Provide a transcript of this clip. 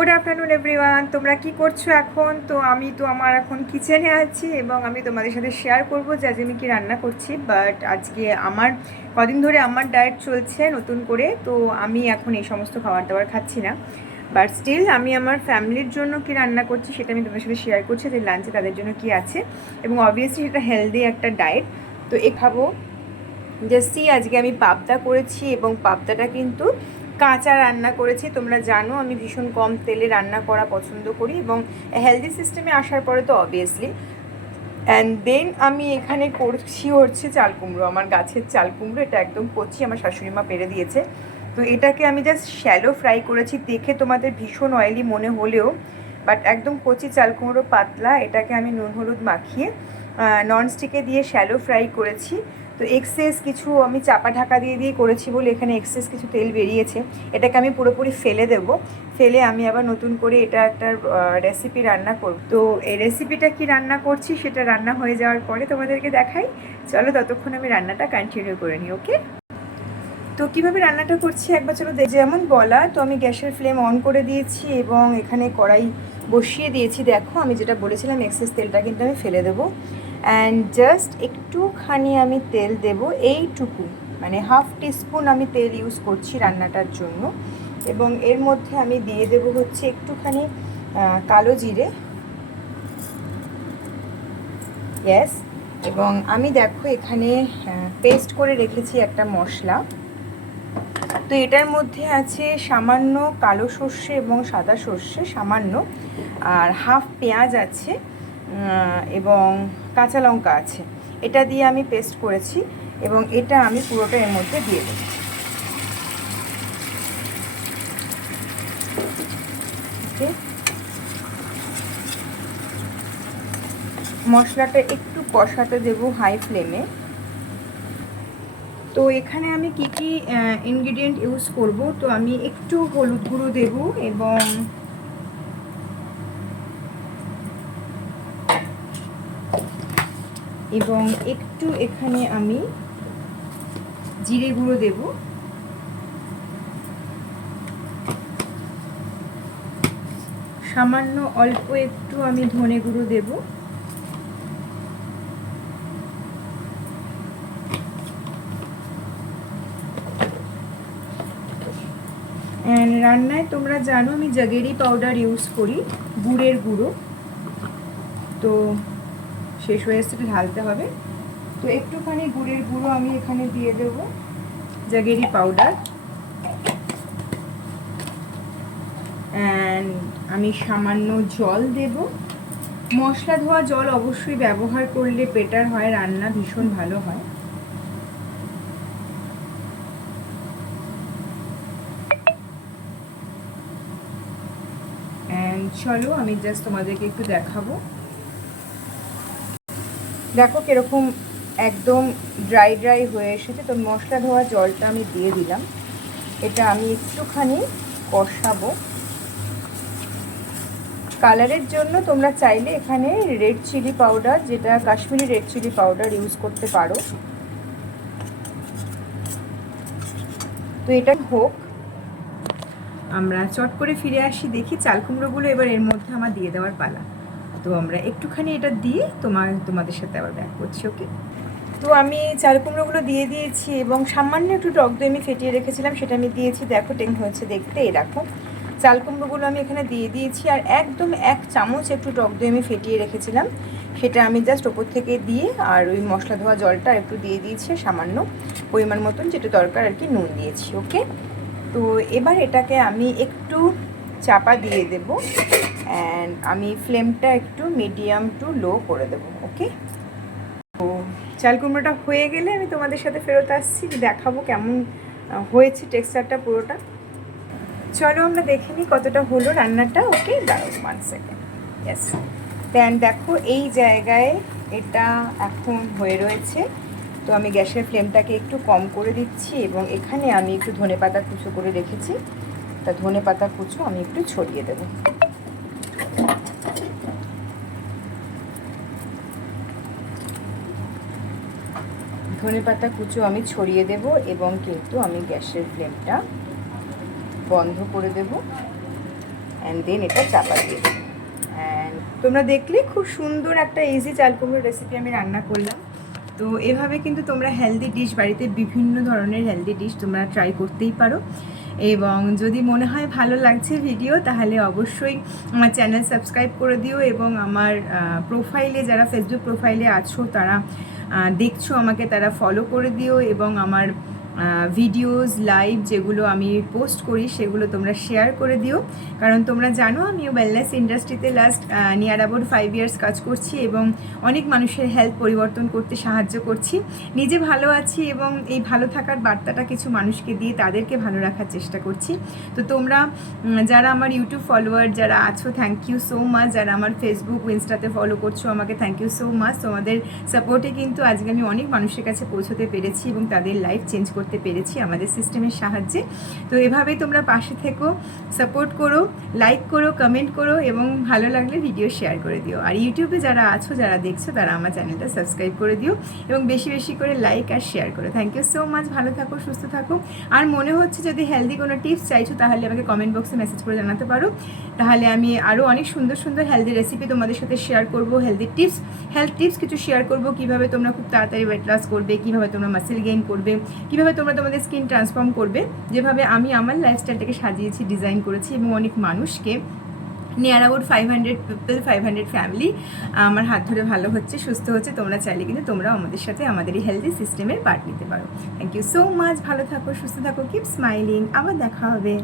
Good afternoon everyone, তোমরা কি করছো এখন? তো আমি তো আমার এখন কিচেনে আছি এবং আমি তোমাদের সাথে শেয়ার করবো যে আজ আমি কি রান্না করছি। বাট আজকে আমার কদিন ধরে আমার ডায়েট চলছে নতুন করে, তো আমি এখন এই সমস্ত খাবার দাবার খাচ্ছি না। বাট স্টিল আমি আমার ফ্যামিলির জন্য কি রান্না করছি সেটা আমি তোমাদের সাথে শেয়ার করছি, যে লাঞ্চে তাদের জন্য কি আছে, এবং অবভিয়াসলি সেটা হেলদি একটা ডায়েট। তো এ খাবো জাস্টই আজকে আমি পাবদা করেছি এবং পাবদাটা কিন্তু কাঁচা রান্না করেছি। তোমরা জানো আমি ভীষণ কম তেলে রান্না করা পছন্দ করি এবং হেলদি সিস্টেমে আসার পরে তো অবভিয়াসলি। অ্যান্ড দেন আমি এখানে করছি হচ্ছে চাল কুমড়ো, আমার গাছের চাল কুমড়ো। এটা একদম কচি, আমার শাশুড়ি মা পেরে দিয়েছে। তো এটাকে আমি জাস্ট শ্যালো ফ্রাই করেছি, দেখে তোমাদের ভীষণ অয়েলি মনে হলেও বাট একদম কচি চাল কুমড়ো, পাতলা। এটাকে আমি নুন হলুদ মাখিয়ে ননস্টিকে দিয়ে শ্যালো ফ্রাই করেছি। তো এক্সেস কিছু আমি চাপা ঢাকা দিয়ে দিয়ে করেছি বলে এখানে এক্সেস কিছু তেল বেরিয়েছে। এটাকে আমি পুরোপুরি ফেলে দেবো, ফেলে আমি আবার নতুন করে এটা একটা রেসিপি রান্না করব। তো এই রেসিপিটা কি রান্না করছি সেটা রান্না হয়ে যাওয়ার পরে তোমাদেরকে দেখাই। চলো ততক্ষণ আমি রান্নাটা কন্টিনিউ করে নিই। ওকে, তো কীভাবে রান্নাটা করছি একবার চলো। যেমন বলা, তো আমি গ্যাসের ফ্লেম অন করে দিয়েছি এবং এখানে কড়াই বসিয়ে দিয়েছি। দেখো আমি যেটা বলেছিলাম এক্সেস তেলটা কিন্তু আমি ফেলে দেবো। অ্যান্ড জাস্ট একটুখানি আমি তেল দেব, এইটুকু, মানে হাফ টিস্পুন আমি তেল ইউজ করছি রান্নাটার জন্য। এবং এর মধ্যে আমি দিয়ে দেব হচ্ছে একটুখানি কালো জিরে। ইয়েস। এবং আমি দেখো এখানে পেস্ট করে রেখেছি একটা মশলা। তো এটার মধ্যে আছে সামান্য কালো সর্ষে এবং সাদা সর্ষে সামান্য, আর হাফ পেঁয়াজ আছে এবং কাঁচা লঙ্কা আছে। এটা দিয়ে আমি পেস্ট করেছি এবং এটা আমি পুরোটা এর মধ্যে দিয়ে দেব। ওকে, মশলাটা একটু কষাতে দেব হাই ফ্লেমে। তো এখানে আমি কি কি ইনগ্রিডিয়েন্ট ইউজ করব, তো আমি একটু হলুদ গুঁড়ো দেব এবং একটু এখানে আমি জিরে গুঁড়ো দেব। সামান্য অল্প একটু আমি ধনে গুঁড়ো দেব। রান্নায় তোমরা জানো আমি জাগেরি পাউডার ইউজ করি, গুড়ের গুঁড়ো। তো শেষ হয়ে এসে ঢালতে হবে। তো একটুখানি গুড়ের গুঁড়ো আমি এখানে দিয়ে দেব, জাগেরি পাউডার। অ্যান্ড আমি সামান্য জল দেব। মশলা ধোয়া জল অবশ্যই ব্যবহার করলে বেটার হয়, রান্না ভীষণ ভালো হয়। অ্যান্ড চলো আমি জাস্ট তোমাদেরকে একটু দেখাবো। দেখো কিরকম একদম ড্রাই ড্রাই হয়ে এসেছে। তো মশলা ধোয়া জলটা আমি দিয়ে দিলাম। এটা আমি একটুখানি কষাবো। কালারের জন্য তোমরা চাইলে এখানে রেড চিলি পাউডার, যেটা Kashmiri red chilli powder use করতে পারো। তো এটা হোক, আমরা চট করে ফিরে আসি। দেখি চাল কুমড়োগুলো এবার এর মধ্যে আমার দিয়ে দেওয়ার পালা। তো আমরা একটুখানি এটা দিয়ে তোমাদের সাথে আবার ব্যাক করছি। ওকে, তো আমি চাল কুমড়োগুলো দিয়ে দিয়েছি এবং সামান্য একটু টক দই আমি ফেটিয়ে রেখেছিলাম সেটা আমি দিয়েছি। দেখো টেং হয়েছে দেখতে। এই দেখো চাল কুমড়োগুলো আমি এখানে দিয়ে দিয়েছি, আর একদম 1 চামচ একটু টক দই আমি ফেটিয়ে রেখেছিলাম সেটা আমি জাস্ট ওপর থেকে দিয়ে, আর ওই মশলা ধোয়া জলটা একটু দিয়ে দিয়েছি সামান্য পরিমাণ মতন, যেটা দরকার আর কি, নুন দিয়েছি। ওকে, তো এবার এটাকে আমি একটু চাপা দিয়ে দেব। অ্যান্ড আমি ফ্লেমটা একটু মিডিয়াম টু লো করে দেব। ওকে, তো চাল কুমড়োটা হয়ে গেলে আমি তোমাদের সাথে ফেরত আসছি, দেখাবো কেমন হয়েছে টেক্সচারটা পুরোটা। চলো আমরা দেখে নিই কতটা হলো রান্নাটা। ওকে, দাঁড়াও 1 সেকেন্ড। ইয়েস, দেন দেখো এই জায়গায় এটা এখন হয়ে রয়েছে। তো আমি গ্যাসের ফ্লেমটাকে একটু কম করে দিচ্ছি এবং এখানে আমি একটু ধনেপাতা কুচো করে রেখেছি। তা ধনেপাতা কুচো আমি একটু ছড়িয়ে দেবো। ধনেপাতা কুচো আমি ছড়িয়ে দেব এবং কিন্তু আমি গ্যাসের ফ্লেমটা বন্ধ করে দেব। অ্যান্ড দেন এটা চাপা দিয়ে দেবো। অ্যান্ড তোমরা দেখলে খুব সুন্দর একটা ইজি চাল কুমড়োর রেসিপি আমি রান্না করলাম। তো এভাবে কিন্তু তোমরা হেলদি ডিশ বাড়িতে বিভিন্ন ধরনের হেলদি ডিশ তোমরা ট্রাই করতেই পারো। এবং যদি মনে হয় ভালো লাগছে ভিডিও, তাহলে অবশ্যই আমার চ্যানেল সাবস্ক্রাইব করে দিও এবং আমার প্রোফাইলে, যারা ফেসবুক প্রোফাইলে আছো তারা দেখছো আমাকে, তারা ফলো করে দিও এবং আমার ভিডিওস লাইভ যেগুলো আমি পোস্ট করি সেগুলো তোমরা শেয়ার করে দিও। কারণ তোমরা জানো আমি ওয়েলনেস ইন্ডাস্ট্রিতে লাস্ট নিয়ার অ্যাবাউট 5 ইয়ার্স কাজ করছি এবং অনেক মানুষের হেলথ পরিবর্তন করতে সাহায্য করছি। নিজে ভালো আছি এবং এই ভালো থাকার বার্তাটা কিছু মানুষকে দিয়ে তাদেরকে ভালো রাখার চেষ্টা করছি। তো তোমরা যারা আমার ইউটিউব ফলোয়ার যারা আছো, থ্যাংক ইউ সো মাচ। যারা আমার ফেসবুক ইনস্টাতে ফলো করছো আমাকে থ্যাংক ইউ সো মাচ। তোমাদের সাপোর্টে কিন্তু আজকে আমি অনেক মানুষের কাছে পৌঁছতে পেরেছি এবং তাদের লাইফ চেঞ্জ করতে পেরেছি আমাদের সিস্টেমের সাহায্যে। তো এভাবেই তোমরা পাশে থেকো, সাপোর্ট করো, লাইক করো, কমেন্ট করো এবং ভালো লাগলে ভিডিও শেয়ার করে দিও। আর ইউটিউবে যারা আছো, যারা দেখছো, তারা আমার চ্যানেলটা সাবস্ক্রাইব করে দিও এবং বেশি বেশি করে লাইক আর শেয়ার করো। Thank you so much. ভালো থাকো, সুস্থ থাকো। আর মনে হচ্ছে যদি হেলদি কোনো টিপস চাইছো তাহলে আমাকে কমেন্ট বক্সে মেসেজ করে জানাতে পারো। তাহলে আমি আরও অনেক সুন্দর সুন্দর হেলদি রেসিপি তোমাদের সাথে শেয়ার করবো, হেলথ টিপস কিছু শেয়ার করবো, কীভাবে তোমরা খুব তাড়াতাড়ি ওয়েট লস করবে, কীভাবে তোমরা মাসেল গেইন করবে, কীভাবে তোমরা তোমাদের স্কিন ট্রান্সফর্ম করবে, যেভাবে আমি আমার লাইফস্টাইলটাকে সাজিয়েছি, ডিজাইন করেছি এবং অনেক মানুষকে নিয়ার অ্যাবাউট 500 পিপল, 500 ফ্যামিলি আমার হাত ধরে ভালো হচ্ছে, সুস্থ হচ্ছে। তোমরা চাইলে কিন্তু তোমরাও আমাদের সাথে আমাদের এই হেলদি সিস্টেমের পার্ট নিতে পারো। Thank you so much. ভালো থাকো, সুস্থ থাকো, কিপ স্মাইলিং। আবার দেখা হবে।